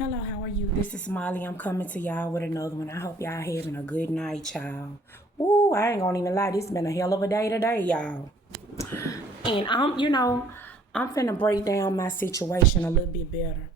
Hello, how are you? This is Molly. I'm coming to y'all with another one. I hope y'all having a good night, y'all. Ooh, I ain't gonna even lie. This been a hell of a day today, y'all. And I'm finna break down my situation a little bit better.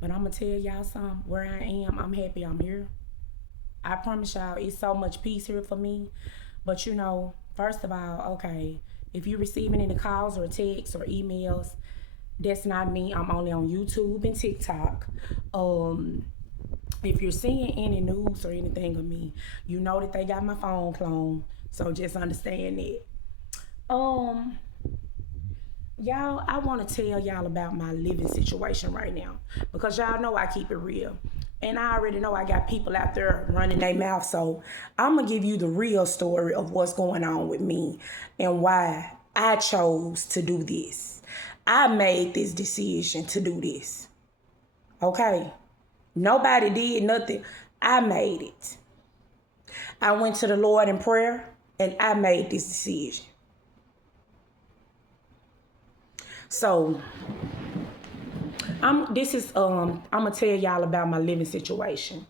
But I'm gonna tell y'all something. Where I am, I'm happy I'm here. I promise y'all, it's so much peace here for me. But first of all, okay, if you're receiving any calls or texts or emails, that's not me. I'm only on YouTube and TikTok. If you're seeing any news or anything of me, you know that they got my phone cloned. So just understand that. Um, y'all, I want to tell y'all about my living situation right now because y'all know I keep it real. And I already know I got people out there running their mouth. So I'm going to give you the real story of what's going on with me and why I chose to do this. I made this decision to do this. Okay? Nobody did nothing. I made it. I went to the Lord in prayer and I made this decision. So I'm gonna tell y'all about my living situation.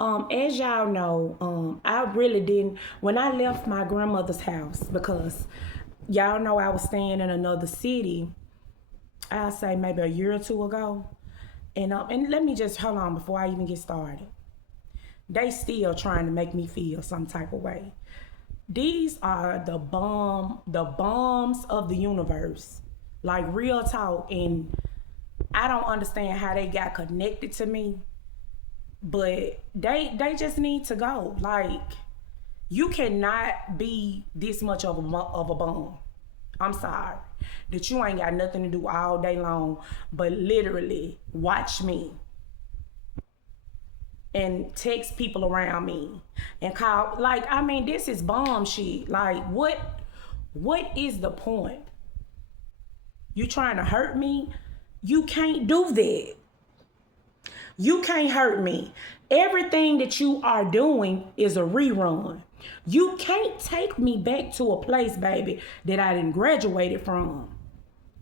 As y'all know, I really didn't when I left my grandmother's house because y'all know I was staying in another city. I'll say maybe a year or two ago. And let me just hold on before I even get started. They still trying to make me feel some type of way. These are the bombs of the universe. Like real talk. And I don't understand how they got connected to me. But they just need to go. Like, you cannot be this much of a bum. I'm sorry. That you ain't got nothing to do all day long, but literally watch me and text people around me and call. Like, I mean, this is bomb shit. Like, what is the point? You trying to hurt me? You can't do that. You can't hurt me. Everything that you are doing is a rerun. You can't take me back to a place, baby, that I didn't graduated from.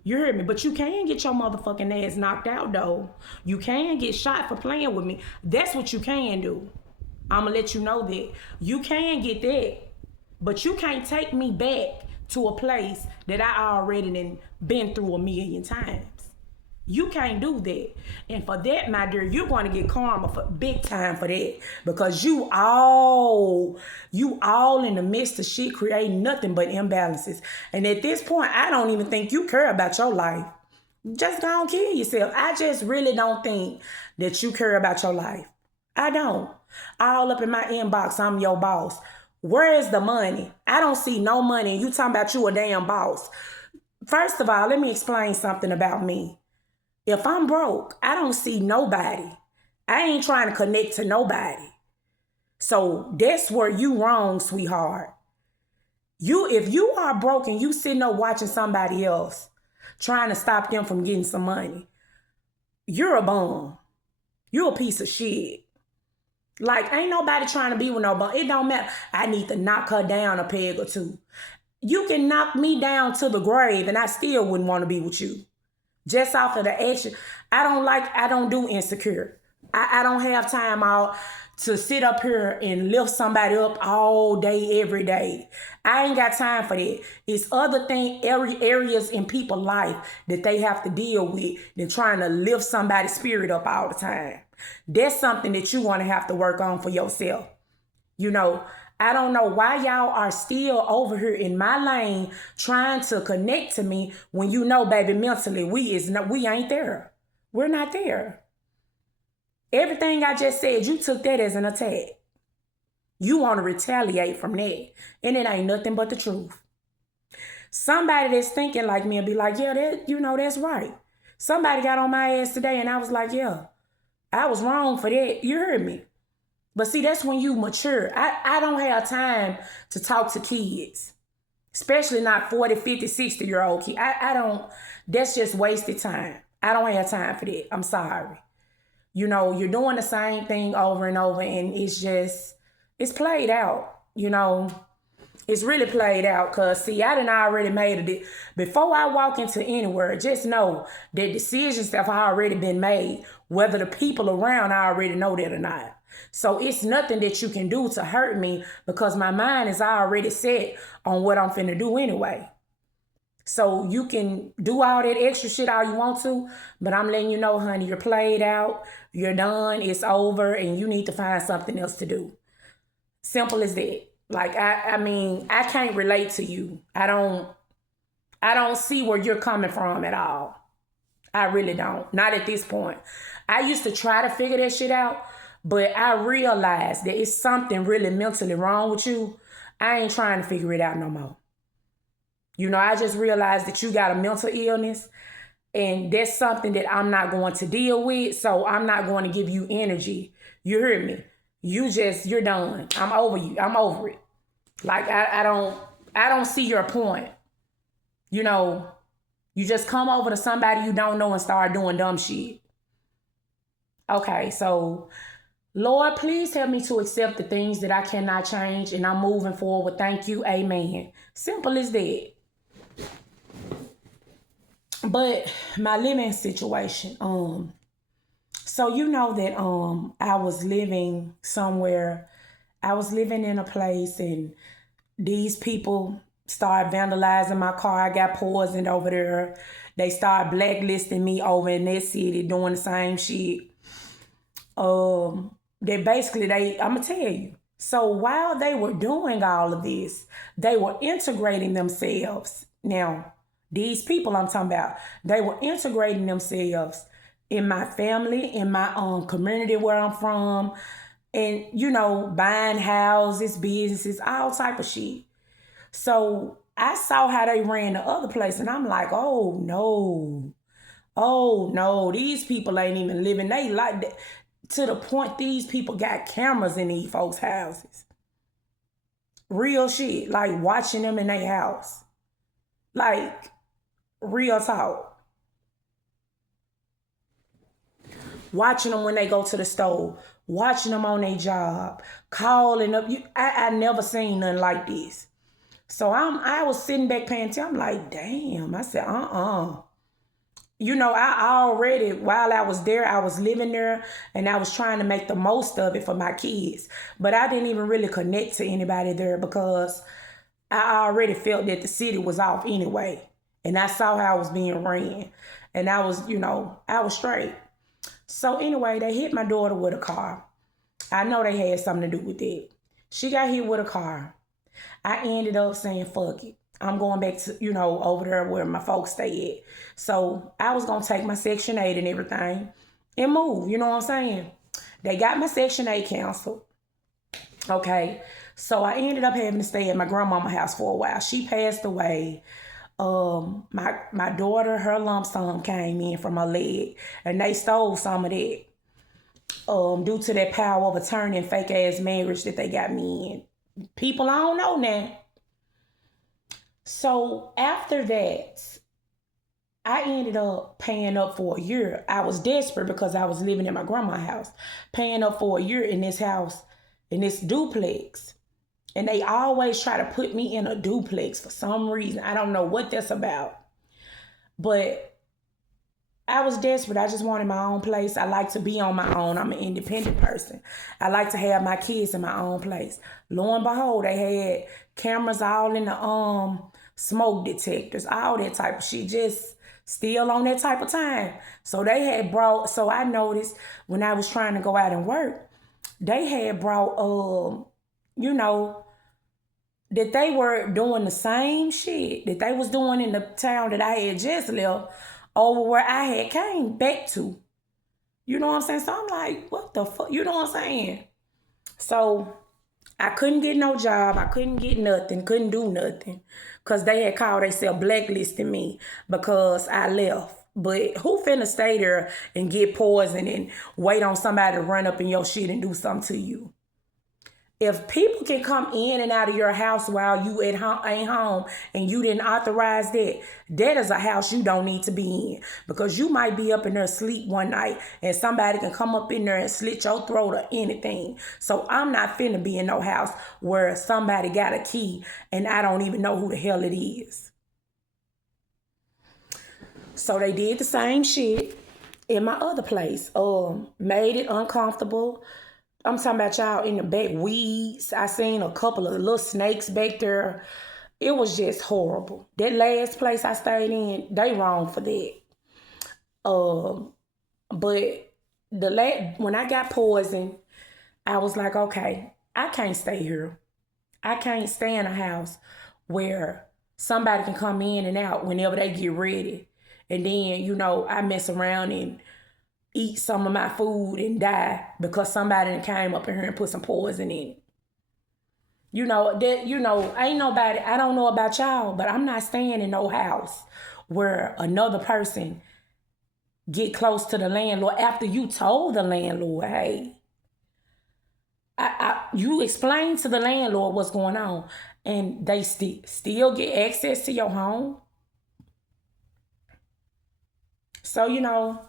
You heard me? But you can get your motherfucking ass knocked out, though. You can get shot for playing with me. That's what you can do. I'm going to let you know that. You can get that. But you can't take me back to a place that I already been through a million times. You can't do that. And for that, my dear, you're going to get karma for big time for that. Because you all in the midst of shit creating nothing but imbalances. And at this point, I don't even think you care about your life. Just don't kill yourself. I just really don't think that you care about your life. I don't. All up in my inbox, I'm your boss. Where is the money? I don't see no money. You talking about you a damn boss. First of all, let me explain something about me. If I'm broke, I don't see nobody. I ain't trying to connect to nobody. So that's where you wrong, sweetheart. If you are broke and you sitting up watching somebody else trying to stop them from getting some money, you're a bum. You're a piece of shit. Like, ain't nobody trying to be with no bum. It don't matter. I need to knock her down a peg or two. You can knock me down to the grave and I still wouldn't want to be with you. Just off of the action. I don't do insecure. I don't have time out to sit up here and lift somebody up all day, every day. I ain't got time for that. It's other areas in people's life that they have to deal with than trying to lift somebody's spirit up all the time. That's something that you're going to have to work on for yourself. I don't know why y'all are still over here in my lane trying to connect to me when you know, baby, mentally we ain't there. We're not there. Everything I just said, you took that as an attack. You want to retaliate from that. And it ain't nothing but the truth. Somebody that's thinking like me will be like, yeah, that's right. Somebody got on my ass today and I was like, yeah, I was wrong for that. You heard me. But see, that's when you mature. I don't have time to talk to kids, especially not 40, 50, 60-year-old kids. I don't, that's just wasted time. I don't have time for that. I'm sorry. You're doing the same thing over and over and it's played out, It's really played out because, see, I done already made it. Before I walk into anywhere, just know that decisions have already been made, whether the people around already know that or not. So it's nothing that you can do to hurt me because my mind is already set on what I'm finna do anyway. So you can do all that extra shit all you want to, but I'm letting you know, honey, you're played out, you're done, it's over, and you need to find something else to do. Simple as that. Like I mean, I can't relate to you. I don't see where you're coming from at all. I really don't. Not at this point. I used to try to figure that shit out, but I realized that it's something really mentally wrong with you. I ain't trying to figure it out no more. I just realized that you got a mental illness and that's something that I'm not going to deal with. So I'm not going to give you energy. You hear me? You're done. I'm over you. I'm over it. Like I don't see your point. You just come over to somebody you don't know and start doing dumb shit. Okay, so Lord, please help me to accept the things that I cannot change and I'm moving forward. Thank you. Amen. Simple as that. But my living situation, so that I was living somewhere. I was living in a place and these people started vandalizing my car. I got poisoned over there. They started blacklisting me over in that city doing the same shit. I'm gonna tell you. So while they were doing all of this, they were integrating themselves. Now, these people I'm talking about, they were integrating themselves in my family, in my community where I'm from, and buying houses, businesses, all type of shit. So I saw how they ran the other place, and I'm like, oh no, these people ain't even living they like that. To the point these people got cameras in these folks' houses. Real shit, like watching them in their house. Like, real talk. Watching them when they go to the store. Watching them on their job. Calling up. I never seen nothing like this. So I was sitting back paying attention. I'm like, damn. I said, I already, while I was there, I was living there and I was trying to make the most of it for my kids. But I didn't even really connect to anybody there because I already felt that the city was off anyway. And I saw how I was being ran. And I was, I was straight. So anyway, they hit my daughter with a car. I know they had something to do with it. She got hit with a car. I ended up saying, fuck it. I'm going back to, over there where my folks stay at. So I was going to take my Section 8 and everything and move. You know what I'm saying? They got my Section 8 canceled. Okay. So I ended up having to stay at my grandmama's house for a while. She passed away. My daughter, her lump sum came in from her leg and they stole some of that. Due to that power of attorney and fake ass marriage that they got me in. People I don't know now. So after that, I ended up paying up for a year. I was desperate because I was living in my grandma's house, paying up for a year in this house, in this duplex. And they always try to put me in a duplex for some reason. I don't know what that's about. But I was desperate. I just wanted my own place. I like to be on my own. I'm an independent person. I like to have my kids in my own place. Lo and behold, they had cameras all in the smoke detectors, all that type of shit, just still on that type of time. So I noticed when I was trying to go out and work, they had brought, that they were doing the same shit that they was doing in the town that I had just left over where I had came back to. You know what I'm saying? So I'm like, what the fuck? You know what I'm saying? So I couldn't get no job. I couldn't get nothing. Couldn't do nothing. Because they had called themselves blacklisting me because I left. But who finna stay there and get poisoned and wait on somebody to run up in your shit and do something to you? If people can come in and out of your house while you at home, ain't home, and you didn't authorize that, that is a house you don't need to be in, because you might be up in there asleep one night and somebody can come up in there and slit your throat or anything. So I'm not finna be in no house where somebody got a key and I don't even know who the hell it is. So they did the same shit in my other place. Made it uncomfortable. I'm talking about y'all in the back, weeds. I seen a couple of little snakes back there. It was just horrible. That last place I stayed in, they wrong for that. But when I got poisoned, I was like, okay, I can't stay here. I can't stay in a house where somebody can come in and out whenever they get ready. And then, I mess around and eat some of my food and die because somebody came up in here and put some poison in it. Ain't nobody, I don't know about y'all, but I'm not staying in no house where another person get close to the landlord after you told the landlord, hey, you explain to the landlord what's going on, and they still get access to your home. So,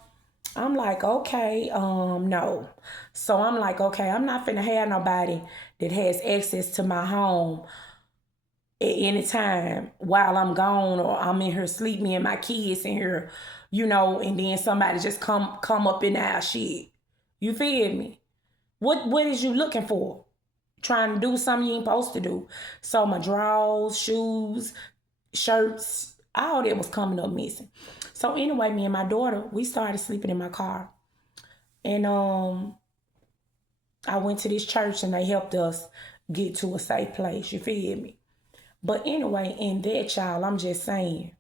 I'm like, okay, no. So I'm like, okay, I'm not finna have nobody that has access to my home at any time while I'm gone or I'm in here sleep, me and my kids in here, and then somebody just come up in our shit. You feel me? What is you looking for? Trying to do something you ain't supposed to do. So my drawers, shoes, shirts, all that was coming up missing. So anyway, me and my daughter, we started sleeping in my car. And I went to this church and they helped us get to a safe place. You feel me? But anyway, in that, child, I'm just saying,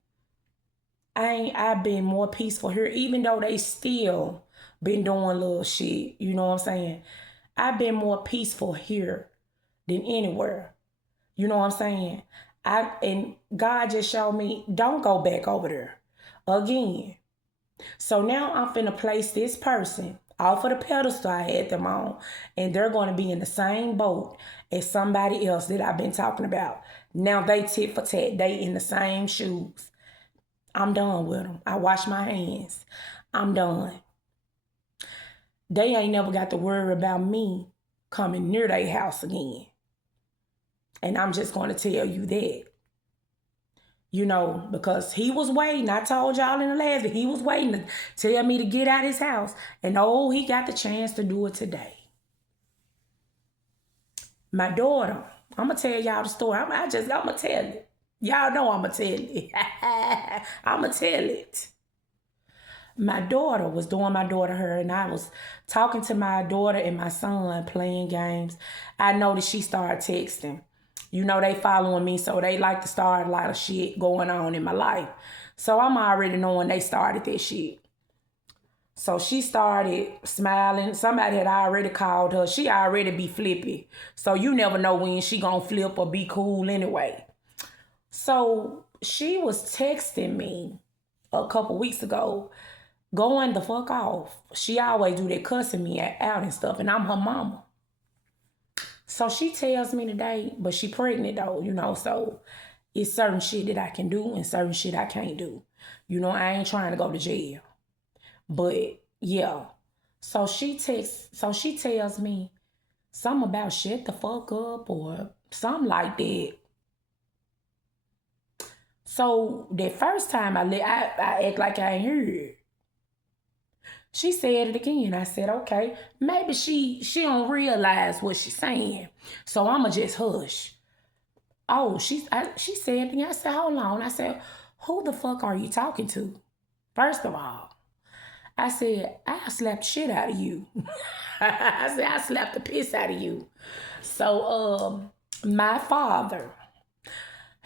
I've been more peaceful here, even though they still been doing little shit. You know what I'm saying? I've been more peaceful here than anywhere. You know what I'm saying? And God just showed me, don't go back over there again. So now I'm finna place this person off of the pedestal I had them on, and they're going to be in the same boat as somebody else that I've been talking about. Now they tit for tat. They in the same shoes. I'm done with them. I wash my hands. I'm done. They ain't never got to worry about me coming near their house again. And I'm just going to tell you that. Because he was waiting. I told y'all in the last video, he was waiting to tell me to get out his house. And he got the chance to do it today. My daughter, I'm going to tell y'all the story. I'm going to tell it. Y'all know I'm going to tell it. I'm going to tell it. My daughter was doing my daughter her, and I was talking to my daughter and my son playing games. I noticed she started texting. They following me, so they like to start a lot of shit going on in my life. So I'm already knowing they started that shit. So she started smiling. Somebody had already called her. She already be flippy. So you never know when she gonna flip or be cool anyway. So she was texting me a couple weeks ago, going the fuck off. She always do that, cussing me out and stuff, and I'm her mama. So she tells me today, but she pregnant though, so it's certain shit that I can do and certain shit I can't do. I ain't trying to go to jail. But yeah. So she tells me something about shut the fuck up or something like that. So the first time I act like I ain't heard. She said it again. I said, okay, maybe she don't realize what she's saying. So I'ma just hush. Oh, she said to me, I said, hold on. I said, who the fuck are you talking to? First of all, I said, I slapped shit out of you. I said, I slapped the piss out of you. So my father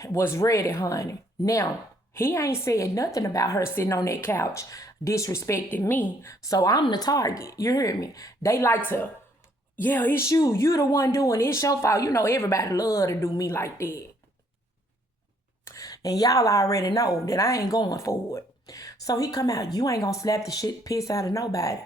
was ready, honey. Now, he ain't said nothing about her sitting on that couch disrespecting me. So I'm the target. You hear me? They like to, yeah, it's you. You the one doing it. It's your fault. Everybody love to do me like that. And y'all already know that I ain't going for it. So he come out, you ain't gonna slap the shit piss out of nobody.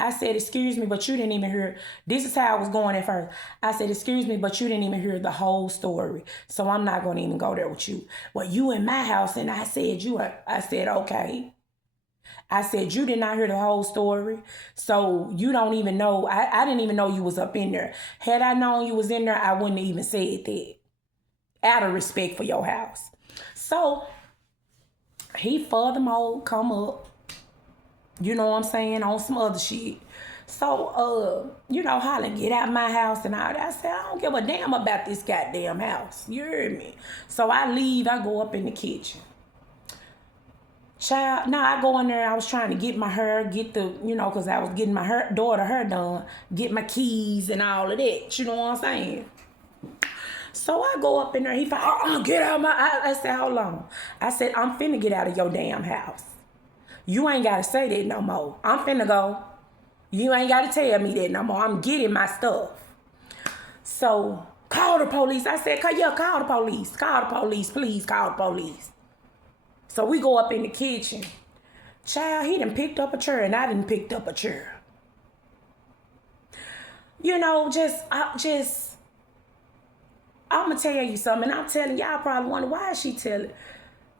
I said, excuse me, but you didn't even hear. This is how I was going at first. I said, excuse me, but you didn't even hear the whole story. So I'm not gonna even go there with you. Well, you in my house, and I said, I said, okay. I said, you did not hear the whole story. So you don't even know. I didn't even know you was up in there. Had I known you was in there, I wouldn't have even said that. Out of respect for your house. So he furthermore come up, you know what I'm saying, on some other shit. So, hollering, get out my house and all that. I said, I don't give a damn about this goddamn house. You heard me? So I leave, I go up in the kitchen. Child, now I go in there, I was trying to get my hair, because I was getting my daughter hair done, get my keys and all of that. You know what I'm saying? So I go up in there, he find, get out my, I said, hold on. I said, I'm finna get out of your damn house. You ain't gotta say that no more. I'm finna go. You ain't gotta tell me that no more. I'm getting my stuff. So, call the police. I said, yeah, call the police. Call the police, please call the police. So we go up in the kitchen. Child, he done picked up a chair and I done picked up a chair. I'm going to tell you something. And I'm telling y'all probably wonder why is she telling.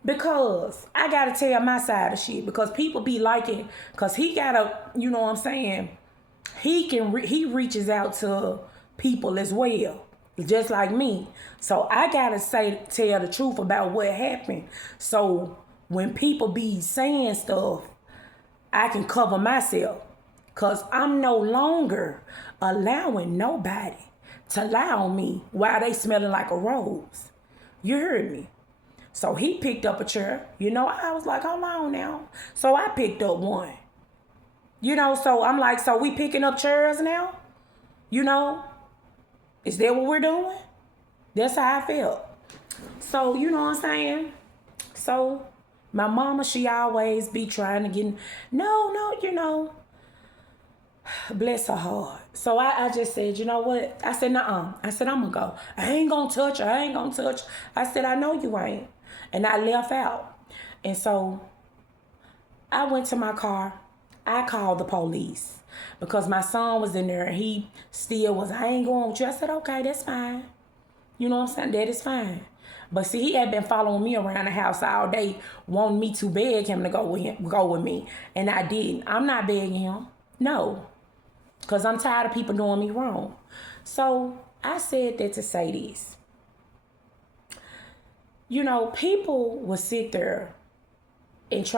Because I got to tell my side of shit. Because people be liking. Because he got to, you know what I'm saying. He reaches out to people as well. Just like me. So I got to tell the truth about what happened. So when people be saying stuff, I can cover myself. Because I'm no longer allowing nobody to lie on me while they smelling like a rose. You heard me. So he picked up a chair. I was like, hold on now. So I picked up one. So I'm like, so we picking up chairs now? Is that what we're doing? That's how I felt. So, you know what I'm saying? So, my mama, she always be trying to get, bless her heart. So I just said, you know what? I said, nuh-uh. I said, I'm going to go. I ain't going to touch her. I said, I know you ain't. And I left out. And so I went to my car. I called the police because my son was in there and he still was, I ain't going with you. I said, okay, that's fine. You know what I'm saying? That is fine. But see, he had been following me around the house all day, wanting me to beg him to go with me. And I didn't. I'm not begging him. No. Because I'm tired of people doing me wrong. So I said that to say this. People will sit there and try